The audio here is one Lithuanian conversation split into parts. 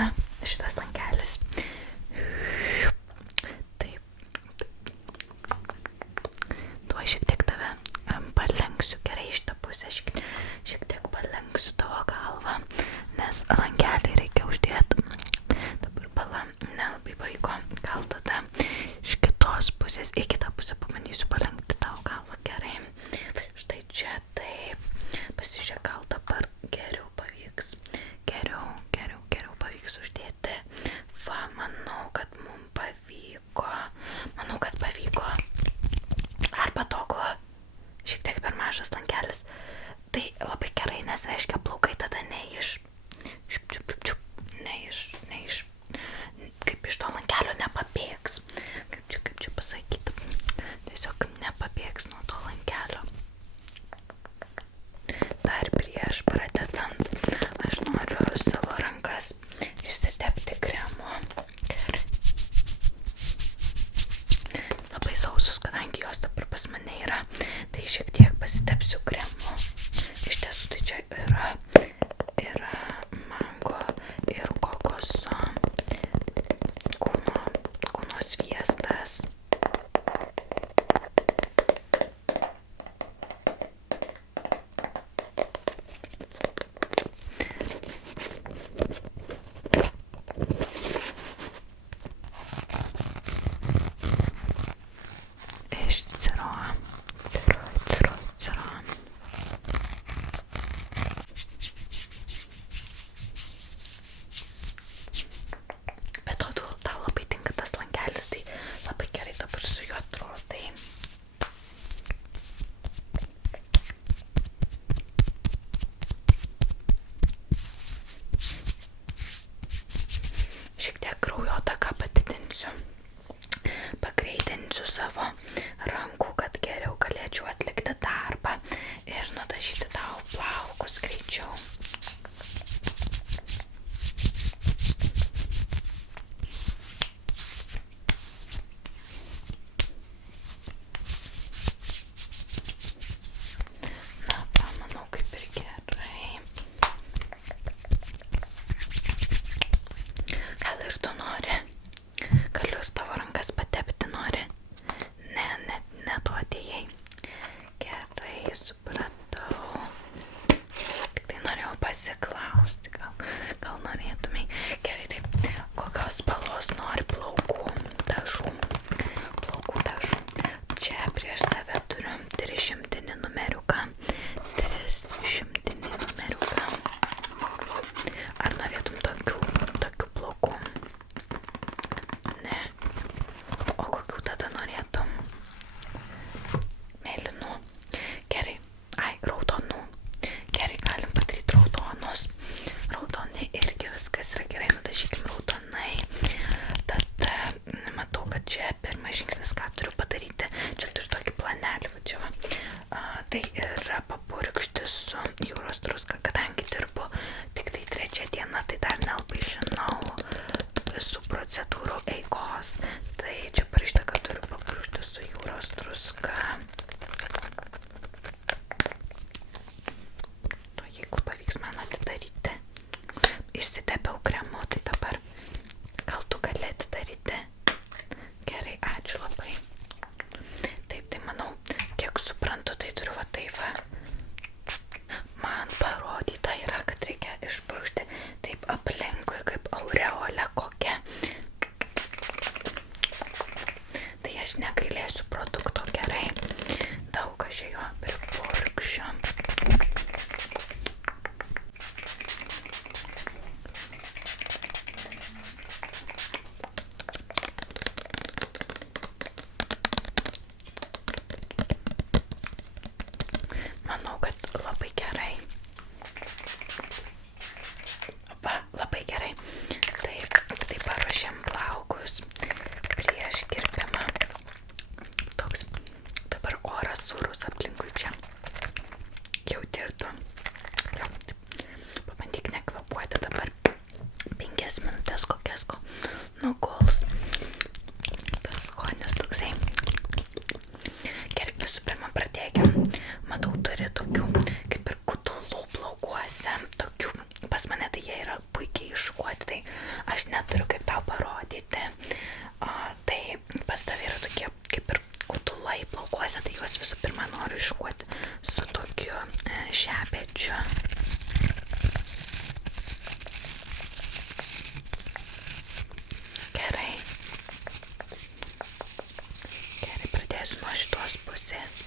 galvą šitas lankelis. Taip. Tuo šiek tiek tave palenksiu, gerai iš tą pusę, šiek tiek palenksiu tavo galvą, nes lankelį reikia uždėti. Dabar pala, nelabai pavyko, gal tada iš kitos pusės, į kitą pusę pabandysiu palenkti tavo galvą, gerai. Štai čia, taip, pasižiūrėk, gal dabar geriau pavyks, geriau pavyks uždėti. Va, manau, kad mums pavyko, ar patogu, šiek tiek per mažas lankelis, tai labai gerai, nes reiškia plaukai tada kaip iš to lankelio nepabėgs, kaip čia pasakyti, tiesiog nepabėgs nuo to lankelio. Dar prieš pradedant, aš noriu savo rankas išsitepti kremu. Labai sausus, kadangi jos dabar pas mane yra, tai šiek tiek pasitepsiu kremu. Iš tiesų, tai čia yra mango ir kokoso kūno sviestas. Iš cirono. Bet tau labai tinka tas lankelis, tai labai gerai dabar su juo atrodai. Šiek tiek kraujotaką padidinsiu, pagreitinsiu savo rankų, kad geriau galėčiau atlikti darbą ir nudažyti tau plaukus greičiau. Na, manau, kaip ir gerai. Gal ir tu nori? Galiu ir tavo rankas patepti nori? Ne tu atėjai. Gerai, supratau. Tik tai norėjau pasiklausti, gal norėtumai. Gerai, taip, kokios spalvos nori plaukų dažų? Čia prieš save turiu 300 numeriuką. Ar norėtum tokių plaukų? Ne. O kokių tada norėtum? Mėlynų. Gerai. Raudonų. Gerai, galim padaryti raudonus. Raudoni irgi viskas yra gerai, nudažykim raudonai. Tada matau, kad čia pirmas žingsnis, ką turiu padaryti. Čia turiu tokį planelį, va čia va. Tai yra papurkšti su jūros druska, kadangi dirbu tik tai 3 dieną, tai dar nelabai žinau visų procedūrų eigos. Tai čia parašyta, kad turiu papurkšti su jūros druska. To jeigu pavyks man atidaryti. Išsitepiau kremu, tai dabar gal tu gali atidaryti. Gerai, ačiū labai. Taip, tai manau, kiek suprantu, tai turiu va taip va. Man parodyta yra, kad reikia išpurkšti taip aplinkui kaip aureolę kokią. Tai aš negailėsiu produkto, gerai. Daug aš jo pripurkšiu. yra puikiai iššukuoti, tai aš neturiu kaip tau parodyti. Tai pas tavai yra tokie kaip ir kutulai plaukuose, tai juos visų pirma noriu iššukuoti su tokiu šepečiu. Gerai. Gerai, pradėsiu nuo šitos pusės.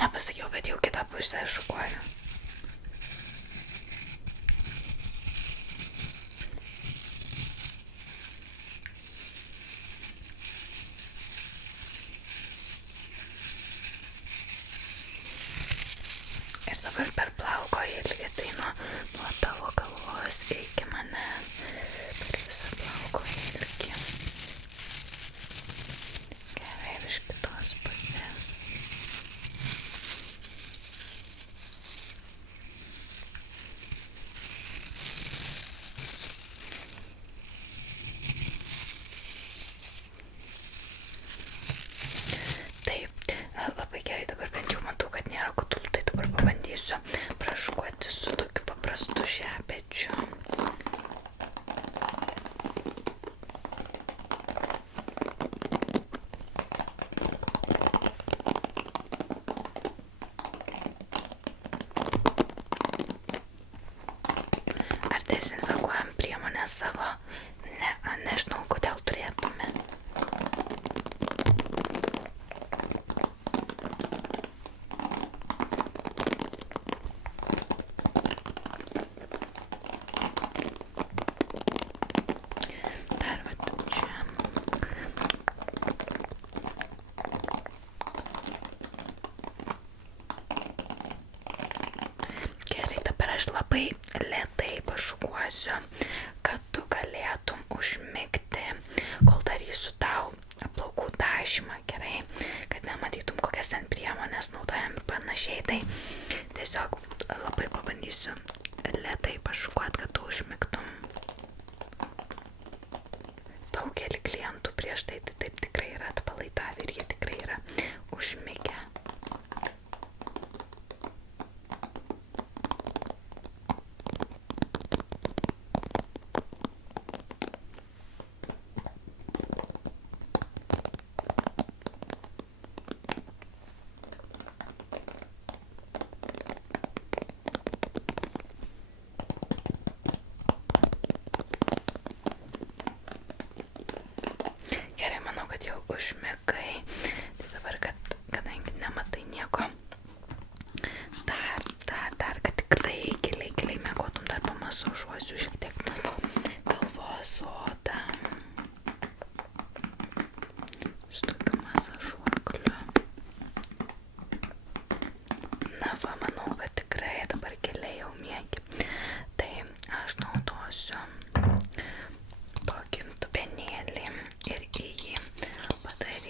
Nepasakiau, bet jau kitą pusę šukuoju. Ir dabar per plauko ilgį, tai nuo tavo galvos iki manęs, per visą plauko ilgį. Gerai, iš kitos pusės. Taip, labai gerai, dabar bent jau matau, kad nėra kutulų, tai dabar pabandysiu prašukuoti su tokiu paprastu šepečiu. Ar dezinfekuojam priemonę savo? Ne, nežinau, kodėl turėtume. Dar vat čia. Gerai, dabar aš labai lėtai pašukuosiu, kad tu galėtum užmigti, kol darysiu tau plaukų dažymą, gerai, kad nematytum, kokias ten priemonės naudojam ir panašiai, tai tiesiog labai pabandysiu lėtai pašukuoti, kad tu užmigtum. Daugelį klientų prieš tai taip tikrai yra atpalaidavę ir jie tikrai yra užmigę. Gerai, manau, kad jau užmigai. Tai dabar, kadangi nematai nieko, dar, kad tikrai giliai miegotum, dar pamasažuosiu šiek tiek galvos odą. Su tokiu masažuokliu. Na va, manau, kad tikrai dabar giliai jau miegi. Tai aš naudosiu tokį dubenėlį ir į jį padarysiu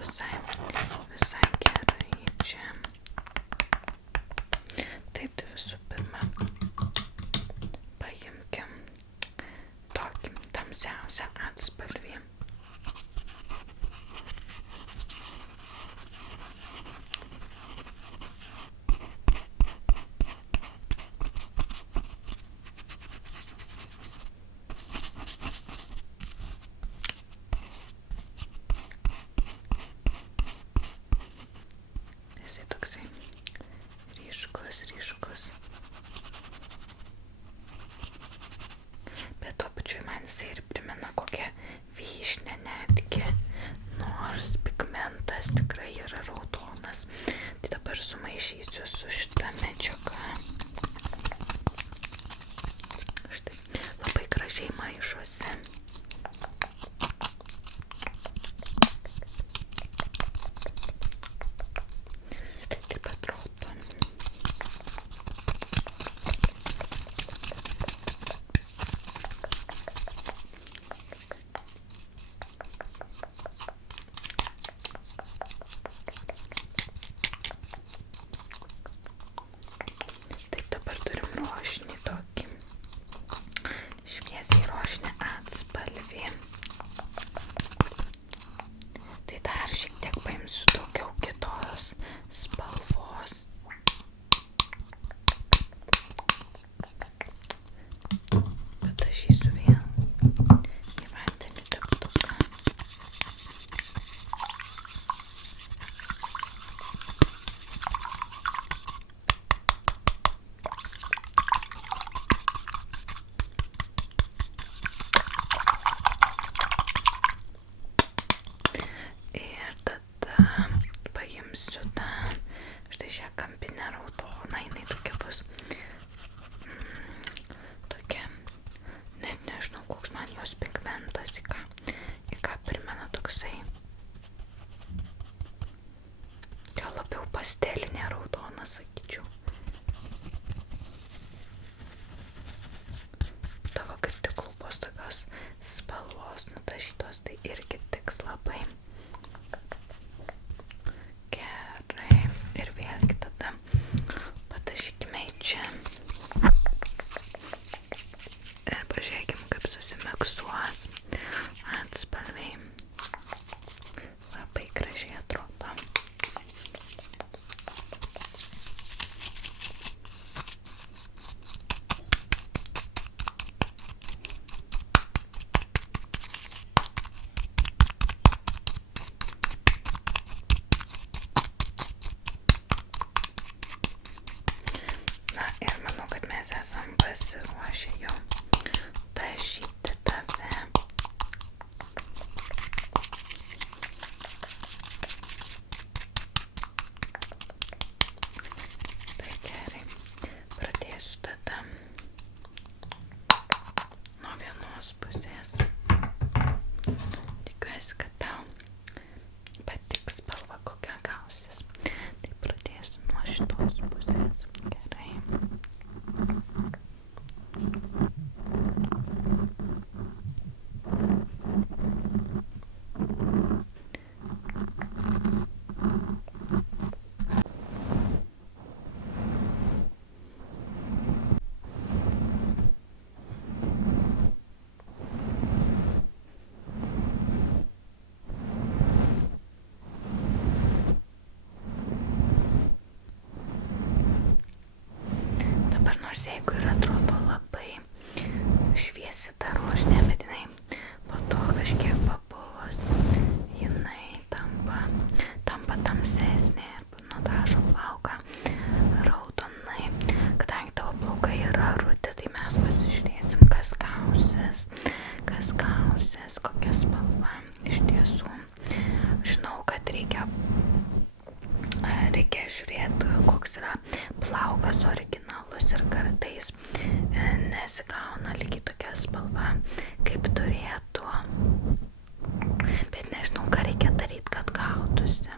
visai gerai čia. Taip, tai visų pirma paimkim tokį tamsiausią atspalvį. Jisai toksai ryškus. Bet tuo pačiu man jisai ir primena kokią vyšnę netgi, nors pigmentas tikrai yra raudonas. Tai dabar sumaišysiu su šita medžiaga. Štai, labai gražiai maišosi. Taip atrodo. Taip, dabar turim rožinį tokį, šviesiai rožinį atspalvį. Tai dar šiek tiek paimsiu daugiau kitos spalvos. Padažysiu vėl į vandenį teptuką. Ir tada paimsiu tą, štai šią kampinę raudoną, jinai tokia bus, tokia, net nežinau, koks man jos pigmentas, į ką primena toksai, gal labiau pastelinė raudona, sakyčiau. Tavo kaip tik lūpos tokios spalvos nudažytos, tai irgi tiks labai gerai. Ir vėlgi tada padažykime į čia. Ir pažiūrėkim, kaip susimiksuos atspalviai. Labai gražiai atrodo. Na ir manau, kad mes esam pasiruošę jau dažyti tave. Tai gerai, pradėsiu tada nuo vienos pusės. Tikiuosi, kad tau patiks spalva, kokia gausis. Tai pradėsiu nuo šitos pusės. Gerai. Dabar nors jeigu ir atrodo labai šviesi ta rožinė, bet jinai po to kažkiek pabuvus, jinai tampa tamsesnė ir nudažo plauką raudonai. Kadangi tavo plaukai yra rudi, tai mes pasižiūrėsim, kas gausis, kokia spalva. Iš tiesų, žinau, kad reikia žiūrėti, koks yra plaukas originalus ir kartais nesigauna lygiai tokia spalva, kaip turėtų. Bet nežinau, ką reikia daryti, kad gautųsi.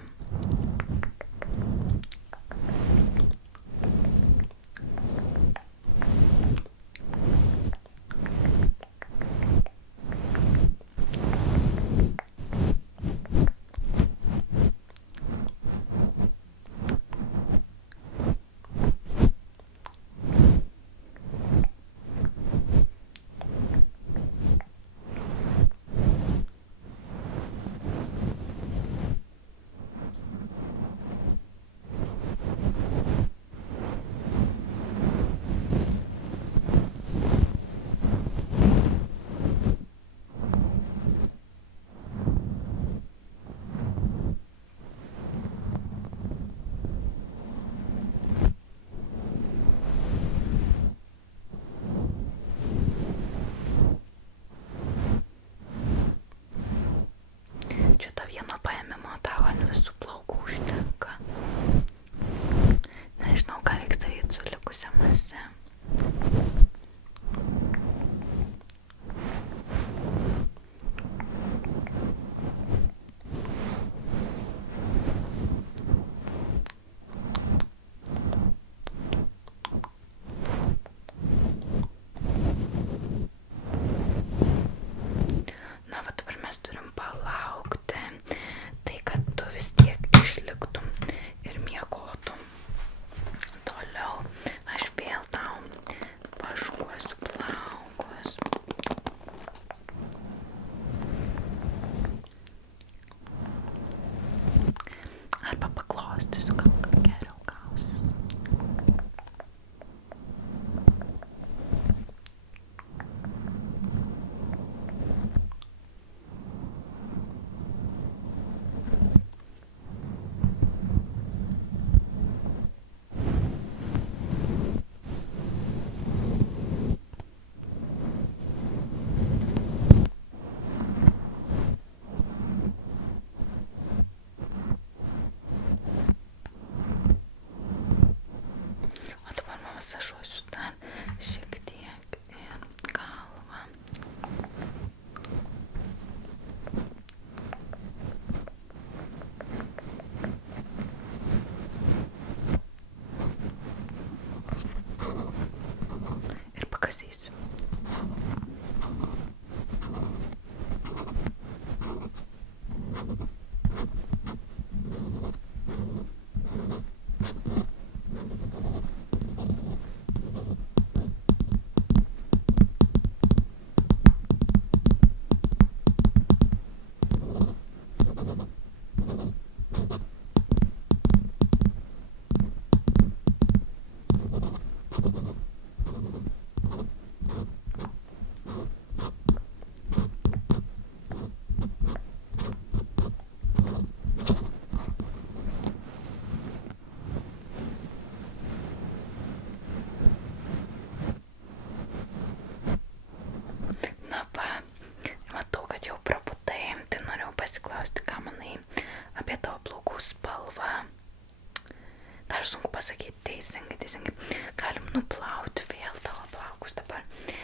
pasakyti teisingai. Galim nuplauti vėl tavo plaukus dabar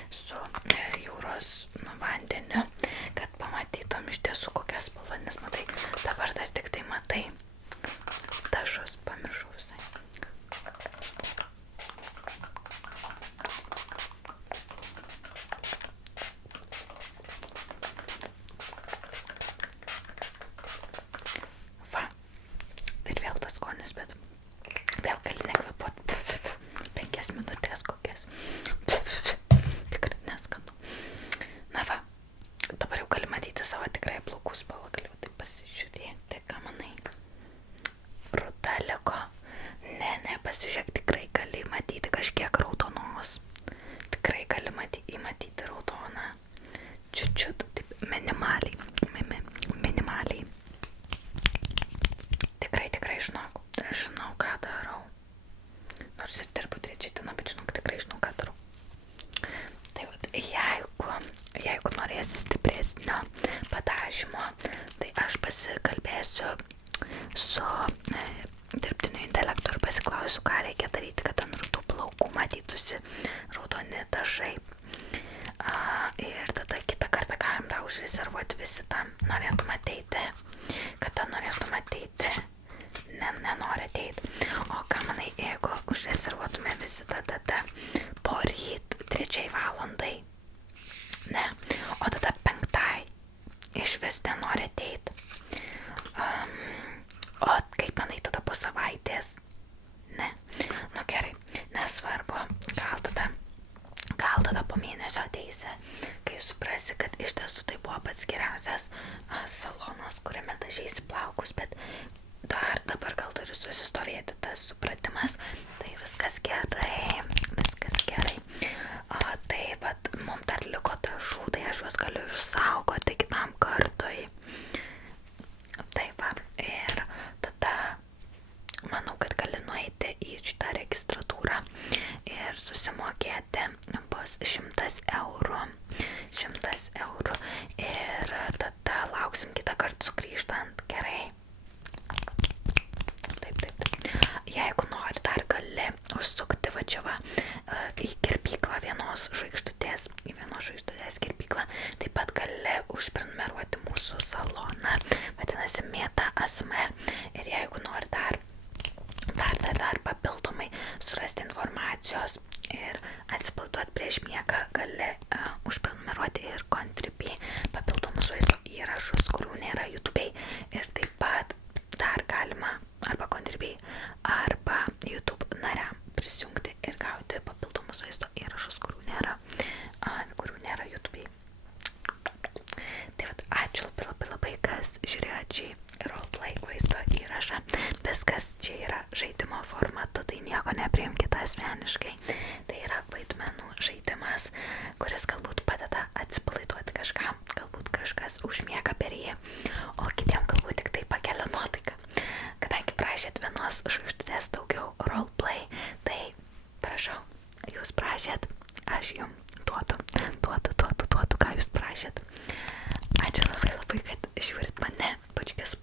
su jūros vandeniu, kad pamatytum iš tiesų kokias spalvas, nes matai, dabar dar tik tai matai dažus, pamiršau visai. Va, ir vėl tas skonis, bet vėl gali nekvėpuot 5 minutės kokias. Tikrai neskanu. Na va, dabar jau gali matyti savo tikrai plaukų spalvą, gali tai pasižiūrėti, ką manai. Ruda liko. Ne, pasižiūrėk, tikrai gali matyti kažkiek raudonos. Tikrai gali matyti raudoną. Čiut, taip minimaliai. Tikrai žinau, ką darau. Nors ir dirbu trečią dieną, bet tikrai žinau, ką darau. Tai vat, jeigu norėsi stipresnio padažymo, tai aš pasikalbėsiu su dirbtiniu intelektu ir pasiklausiu, ką reikia daryti, kad ant rudų plaukų matytųsi raudoni dažai. Ir tada kitą kartą galim tau užrezervuoti vizitą. Norėtum ateiti? Kada norėtum ateiti? Nenori ateiti. O ką manai, jeigu užrezervuotume vizitą tada poryt 3 valandai? Ne. O tada 5 išvis nenori ateiti. O kaip manai tada po savaitės? Ne. Nu gerai, nesvarbu. Gal tada po mėnesio ateisi, kai suprasi, kad iš tiesų tai buvo pats geriausias salonas, kuriame dažeisi plaukus, bet dar dabar gal turi susistovėti tas supratimas. Tai viskas gerai. Tai vat, mums dar liko dažų, tai aš juos galiu išsaugoti kitam kartui. Tai va, ir tada manau, kad gali nueiti į šitą registratūrą ir susimokėti, bus 100 eurų. 100 eurų ir tada lauksim kitą kartą sugrįžtant, gerai? Taip. Jeigu nori, dar gali užsukti va čia va į kirpyklą vienos žvaigždutės kirpyklą. Taip pat gali užprenumeruoti mūsų saloną, vadinasi Mėta ASMR. Ir jeigu nori dar papildomai surasti informacijos ir atsipalaiduoti prieš miegą, gali užprenumeruoti ir Contribui papildomus vaizdo įrašus, kurių nėra YouTube'ai. Ir taip pat dar galima arba Contribui, arba YouTube nariam prisijungti ir gauti papildomus vaizdo įrašus, kurių nėra YouTube'ai. Tai vat, ačiū labai, kas žiūrėjo šį roleplay vaizdo įrašą. Viskas čia yra žaidimo formatu, tai nieko nepriimkite asmeniškai. Tai yra vaidmenų žaidimas, kuris galbūt padeda atsipalaiduoti kažkam, galbūt kažkas užmiega per jį, o kitiem galbūt tik tai pakelia nuotaiką. Kadangi prašėt vienos žvaigždutės daugiau roleplay, tai prašau, jūs prašėt, aš jums duodu, ką jūs prašėt. Ačiū labai, kad žiūrit mane, pačiukės